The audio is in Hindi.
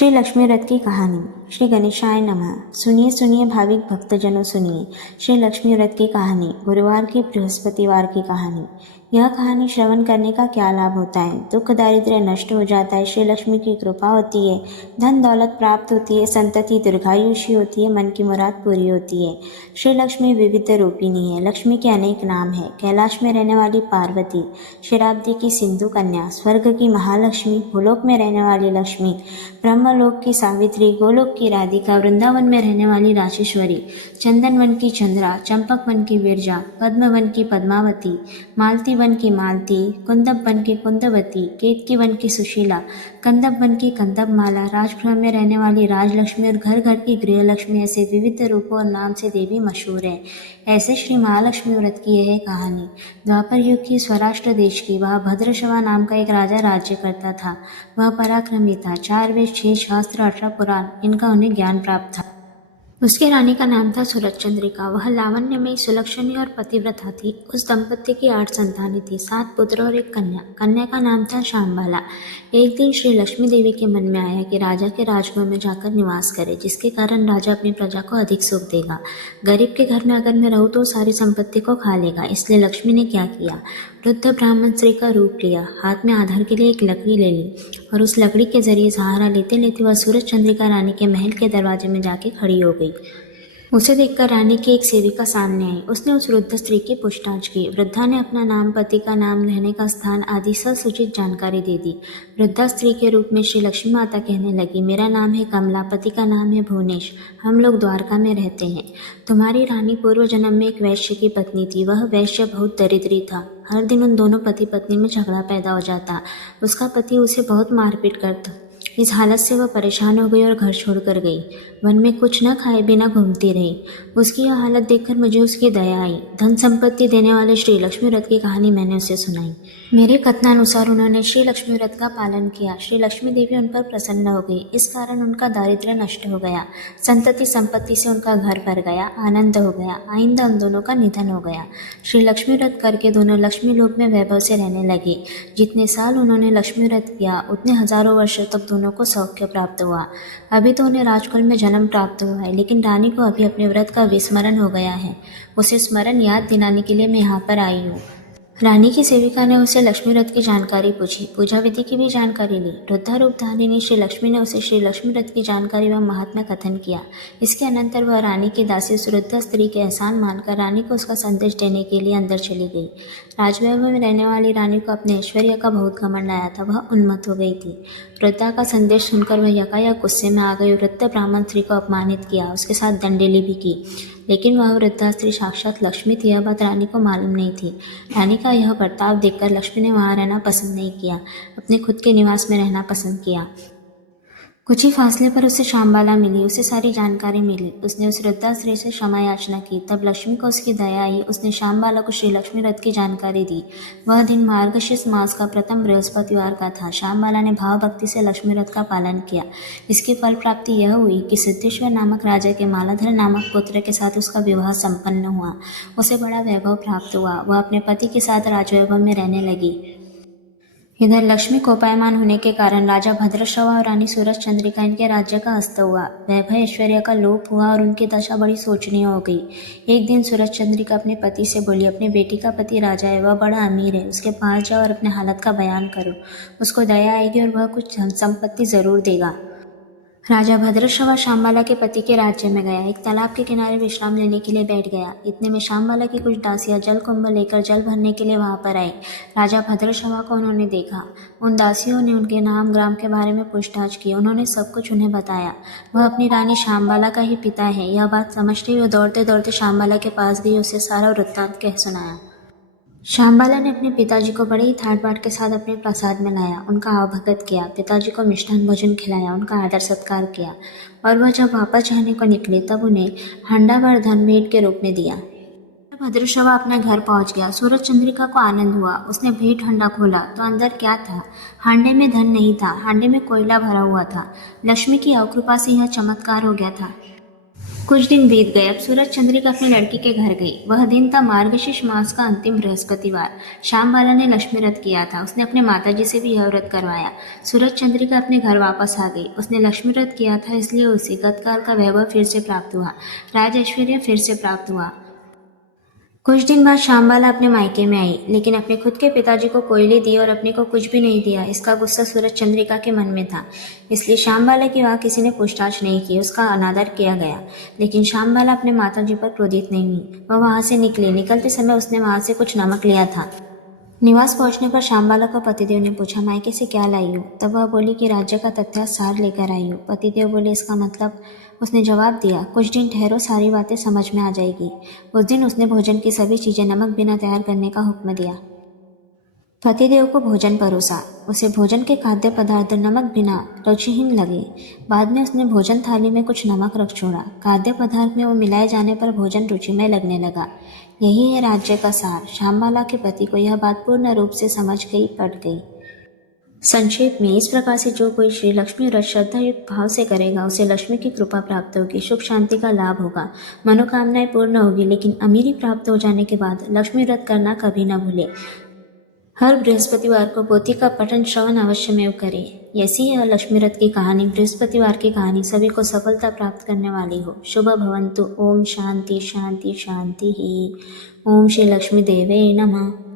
श्री लक्ष्मी व्रत की कहानी। श्री गणेशाय नमः। सुनिए सुनिए भाविक भक्तजनों सुनिए श्री लक्ष्मी व्रत की कहानी, गुरुवार की बृहस्पतिवार की कहानी। यह कहानी श्रवण करने का क्या लाभ होता है? दुख दारिद्र्य नष्ट हो जाता है, श्री लक्ष्मी की कृपा होती है, धन दौलत प्राप्त होती है, संतति दीर्घायुषी होती है, मन की मुराद पूरी होती है। श्री लक्ष्मी विविध रूपिणी है। लक्ष्मी के अनेक नाम है। कैलाश में रहने वाली पार्वती, क्षीराब्दी की सिंधु कन्या, स्वर्ग की महालक्ष्मी, भूलोक में रहने वाली लक्ष्मी, ब्रह्मलोक की सावित्री, गोलोक की राधिका, वृंदावन में रहने वाली राजेश्वरी, चंदन वन की चंद्रा, चंपक वन की विरजा, पद्म वन की पद्मावती, मालती वन की मालती, कुंदब वन की कुंदवती, केतकी वन की सुशीला, कंदब वन की कंदब माला, राजगृह में रहने वाली राजलक्ष्मी और घर घर की गृहलक्ष्मी, ऐसे विविध रूपों और नाम से देवी मशहूर है। ऐसे श्री महालक्ष्मी व्रत की यह कहानी। द्वापर युग की स्वराष्ट्र देश की, वह भद्रशवा नाम का एक राजा राज्य करता था। वह पराक्रमी था। 4 वेद, 6 शास्त्र, 18 पुराण, इनका उन्हें ज्ञान प्राप्त था। उसके रानी का नाम था सूरजचंद्रिका। वह लावण्यमयी, सुलक्षणी और पतिव्रता थी। उस दंपत्ति की 8 संतानें थी, 7 पुत्र और 1 कन्या। कन्या का नाम था शांबाला। एक दिन श्री लक्ष्मी देवी के मन में आया कि राजा के राजगृह में जाकर निवास करे, जिसके कारण राजा अपनी प्रजा को अधिक सुख देगा। गरीब के घर में अगर मैं रहूं तो सारी संपत्ति को खा लेगा। इसलिए लक्ष्मी ने क्या किया, वृद्ध ब्राह्मण स्त्री का रूप लिया, हाथ में आधार के लिए एक लकड़ी ले ली और उस लकड़ी के जरिए सहारा लेते लेते वह सूरज चंद्रिका रानी के महल के दरवाजे में जाके खड़ी हो गई। उसे देखकर रानी की एक सेविका सामने आई। उसने उस वृद्ध स्त्री की पूछताछ की। वृद्धा ने अपना नाम, पति का नाम, रहने का स्थान आदि ससूचित जानकारी दे दी। वृद्धा स्त्री के रूप में श्री लक्ष्मी माता कहने लगी, मेरा नाम है कमला, पति का नाम है भुवनेश, हम लोग द्वारका में रहते हैं। तुम्हारी रानी पूर्व जन्म में एक वैश्य की पत्नी थी। वह वैश्य बहुत दरिद्री था। हर दिन उन दोनों पति पत्नी में झगड़ा पैदा हो जाता। उसका पति उसे बहुत मारपीट करता। इस हालत से वह परेशान हो गई और घर छोड़कर गई। वन में कुछ न खाए बिना घूमती रही। उसकी यह हालत देखकर मुझे उसकी दया आई। धन संपत्ति देने वाले श्री लक्ष्मी व्रत की कहानी मैंने उसे सुनाई। मेरे कथनानुसार उन्होंने श्री लक्ष्मी व्रत का पालन किया। श्री लक्ष्मी देवी उन पर प्रसन्न हो गई। इस कारण उनका दारिद्र्य नष्ट हो गया। संतति संपत्ति से उनका घर भर गया। आनंद हो गया। आइंदा उन दोनों का निधन हो गया। श्री लक्ष्मी व्रत करके दोनों लक्ष्मी लोक में वैभव से रहने लगे। जितने साल उन्होंने लक्ष्मी व्रत किया उतने हजारों वर्षों तक दोनों को सौख्य प्राप्त हुआ। अभी तो उन्हें राजकुल में जन्म प्राप्त हुआ है, लेकिन रानी को अभी अपने व्रत का विस्मरण हो गया है। उसे स्मरण याद दिलाने के लिए मैं यहाँ पर आई हूँ। रानी की सेविका ने उसे लक्ष्मी व्रत की जानकारी पूछी, पूजा विधि की भी जानकारी ली। वृद्धा रूप धारिणी श्री लक्ष्मी ने उसे श्री लक्ष्मी व्रत की जानकारी व महात्म्य कथन किया। इसके अनंतर वह रानी की दासी उस वृद्ध स्त्री के एहसान मानकर रानी को उसका संदेश देने के लिए अंदर चली गई। राजवैभव में रहने वाली रानी को अपने ऐश्वर्य का बहुत घमंड आया था। वह उन्मत्त हो गई थी। वृद्धा का संदेश सुनकर वह यकायक गुस्से में आ गई। वृद्ध ब्राह्मण स्त्री को अपमानित किया, उसके साथ दंडेली भी की, लेकिन वह वृद्धा स्त्री साक्षात लक्ष्मी थी। यह बात रानी को मालूम नहीं थी। रानी का यह बर्ताव देखकर लक्ष्मी ने वहाँ रहना पसंद नहीं किया, अपने खुद के निवास में रहना पसंद किया। कुछ ही फासले पर उसे शांबाला मिली। उसे सारी जानकारी मिली। उसने उस वृद्धा स्त्री से क्षमा याचना की। तब लक्ष्मी को उसकी दया आई। उसने शांबाला को श्री लक्ष्मी व्रत की जानकारी दी। वह दिन मार्गशीर्ष मास का प्रथम बृहस्पतिवार का था। शांबाला ने भाव भक्ति से लक्ष्मी व्रत का पालन किया। इसकी फल प्राप्ति यह हुई कि सिद्धेश्वर नामक राजा के मालाधर नामक पुत्र के साथ उसका विवाह संपन्न हुआ। उसे बड़ा वैभव प्राप्त हुआ। वह अपने पति के साथ राजवैभव में रहने लगी। इधर लक्ष्मी कोपायमान होने के कारण राजा भद्रश्रवा और रानी सूरज चंद्रिका, इनके राज्य का अस्त हुआ। वैभव ऐश्वर्य का लोप हुआ और उनकी दशा बड़ी शोचनीय हो गई। एक दिन सूरज चंद्रिका अपने पति से बोली, अपने बेटी का पति राजा है, वह बड़ा अमीर है, उसके पास जाओ और अपने हालत का बयान करो। उसको दया आएगी और वह कुछ धन संपत्ति जरूर देगा। राजा भद्रश्रवा शांबाला के पति के राज्य में गया। एक तालाब के किनारे विश्राम लेने के लिए बैठ गया। इतने में शांबाला की कुछ दासियां जल कुंभ लेकर जल भरने के लिए वहां पर आई। राजा भद्रश्रवा को उन्होंने देखा। उन दासियों ने उनके नाम ग्राम के बारे में पूछताछ की। उन्होंने सब कुछ उन्हें बताया। वह अपनी रानी शांबाला का ही पिता है। यह बात समझते हुए दौड़ते दौड़ते शांबाला के पास गई। उसे सारा वृत्तांत कह सुनाया। शांबाला ने अपने पिताजी को बड़े ही ठाट बाट के साथ अपने प्रासाद में लाया। उनका आवभगत किया। पिताजी को मिष्ठान भोजन खिलाया। उनका आदर सत्कार किया और वह जब वापस जाने को निकले तब उन्हें हंडा भर धन भेंट के रूप में दिया। भद्रश्रवा अपने घर पहुंच गया। सूरज चंद्रिका को आनंद हुआ। उसने भेंट हंडा खोला तो अंदर क्या था? हांडे में धन नहीं था, हांडे में कोयला भरा हुआ था। लक्ष्मी की अकृपा से यह चमत्कार हो गया था। कुछ दिन बीत गए। अब सूरज चंद्रिका अपनी लड़की के घर गई। वह दिन था मार्गशीर्ष मास का अंतिम बृहस्पतिवार। श्याम बाला ने लक्ष्मी व्रत किया था। उसने अपने माताजी से भी यह व्रत करवाया। सूरज चंद्रिका अपने घर वापस आ गई। उसने लक्ष्मी व्रत किया था, इसलिए उसे गतकाल का वैभव फिर से प्राप्त हुआ, राज ऐश्वर्य फिर से प्राप्त हुआ। कुछ दिन बाद श्यामबाला अपने मायके में आई, लेकिन अपने खुद के पिताजी को कोयले दी और अपने को कुछ भी नहीं दिया। इसका गुस्सा सूरज चंद्रिका के मन में था, इसलिए श्यामबाला की वहाँ किसी ने पूछताछ नहीं की। उसका अनादर किया गया, लेकिन श्यामबाला अपने माताजी पर क्रोधित नहीं हुई। वह वहाँ से निकली। निकलते समय उसने वहाँ से कुछ नमक लिया था। निवास पहुंचने पर श्यामबाला को पतिदेव ने पूछा, मायके से क्या लाई हो? तब वह बोली कि राज्य का तथ्य सार लेकर आई हूँ। पतिदेव बोले, इसका मतलब? उसने जवाब दिया, कुछ दिन ठहरो, सारी बातें समझ में आ जाएगी। उस दिन उसने भोजन की सभी चीजें नमक बिना तैयार करने का हुक्म दिया। पतिदेव को भोजन परोसा। उसे भोजन के खाद्य पदार्थ नमक बिना रुचिहीन लगे। बाद में उसने भोजन थाली में कुछ नमक रख छोड़ा। खाद्य पदार्थ में वो मिलाए जाने पर भोजन रुचिमय लगने लगा। यही है राज्य का सार। श्यामबाला के पति को यह बात पूर्ण रूप से समझ गई, पट गई। संक्षेप में, इस प्रकार से जो कोई श्री लक्ष्मी व्रत श्रद्धायुक्त भाव से करेगा, उसे लक्ष्मी की कृपा प्राप्त होगी, सुख शांति का लाभ होगा, मनोकामनाएं पूर्ण होगी। लेकिन अमीरी प्राप्त हो जाने के बाद लक्ष्मी व्रत करना कभी न भूले। हर बृहस्पतिवार को पोथी का पठन श्रवण अवश्यमेव करें। ऐसी है लक्ष्मी व्रत की कहानी, बृहस्पतिवार की कहानी सभी को सफलता प्राप्त करने वाली हो। शुभ भवन्तु। ओम शांति शांति शांति ही। ओम श्री लक्ष्मी देवे नमः।